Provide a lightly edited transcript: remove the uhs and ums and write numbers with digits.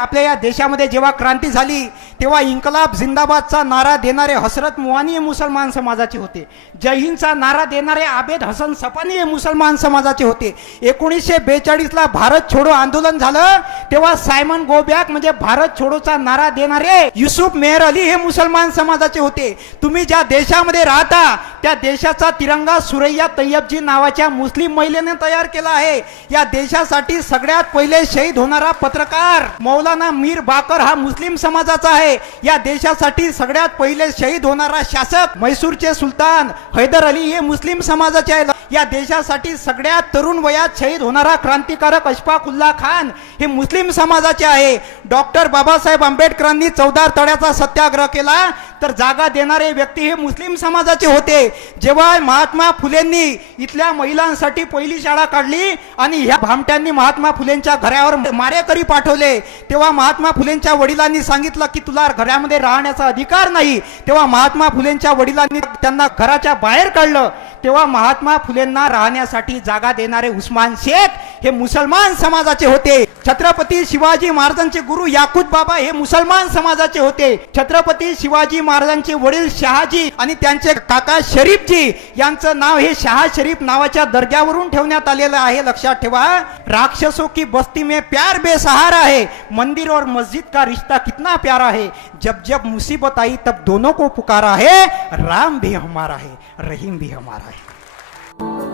आपल्या या देशामध्ये जेव्हा क्रांती झाली तेव्हा इन्कलाब जिंदाबादचा नारा देणारे हसरत मुआनी हे मुसलमान समाजाचे होते. जय हिंदचा नारा देणारे आबेद हसन सपानी हे मुसलमान समाजाचे होते. 1942ला भारत छोडो आंदोलन झालं तेव्हा सायमन गो बॅक म्हणजे भारत छोडोचा नारा देणारे युसुफ मेहर अली हे मुसलमान समाजाचे होते. तुम्ही ज्या देशामध्ये राहता त्या देशाचा तिरंगा सुरैया तय्यबजी नावाच्या मुस्लिम महिलेने तयार केला आहे. या देशासाठी सगळ्यात पहिले शहीद होणारा पत्रकार मौलाना मीर बाकर हा मुस्लिम समाजाचा आहे. या देशासाठी सगळ्यात पहिले शहीद होणारा शासक म्हैसूरचे सुलतान हैदर अली हे मुस्लिम समाजाचे आहे. या देशासाठी सगळ्यात तरुण वयात शहीद होणारा क्रांतिकारक अशफाकुल्ला खान हे मुस्लिम समाजाचे आहे. डॉक्टर बाबासाहेब आंबेडकरांनी 14 तळ्याचा सत्याग्रह केला तर जागा देणारे व्यक्ती हे मुस्लिम समाजाचे होते. जेव्हा महात्मा फुलेंनी इथल्या महिलांसाठी पहिली शाळा काढली आणि ह्या भामट्यांनी महात्मा फुलेंच्या घरावर मारेकरी पाठवले तेव्हा महात्मा फुलेंच्या वडिलांनी सांगितलं की तुला घरामध्ये राहण्याचा अधिकार नाही. तेव्हा महात्मा फुलेंच्या वडिलांनी त्यांना घराच्या बाहेर काढलं. तेव्हा महात्मा फुलेंना राहण्यासाठी जागा देणारे उस्मान शेख हे मुसलमान समाजाचे होते. छत्रपती शिवाजी महाराजांचे गुरु याकूत बाबा हे मुसलमान समाजाचे होते. छत्रपती शिवाजी महाराजांचे वडील शहाजी आणि त्यांचे काका शरीफजी यांचं नाव हे शाह शरीफ नावाच्या दर्ग्यावरून ठेवण्यात आलेलं आहे. लक्षात ठेवा, राक्षसों की बस्ती में प्यार बेसहारा है, मंदिर और मस्जिद का रिश्ता कितना प्यारा है, जब जब मुसीबत आई तब दोनों को पुकारा है, राम भी हमारा है, रहीम भी हमारा है.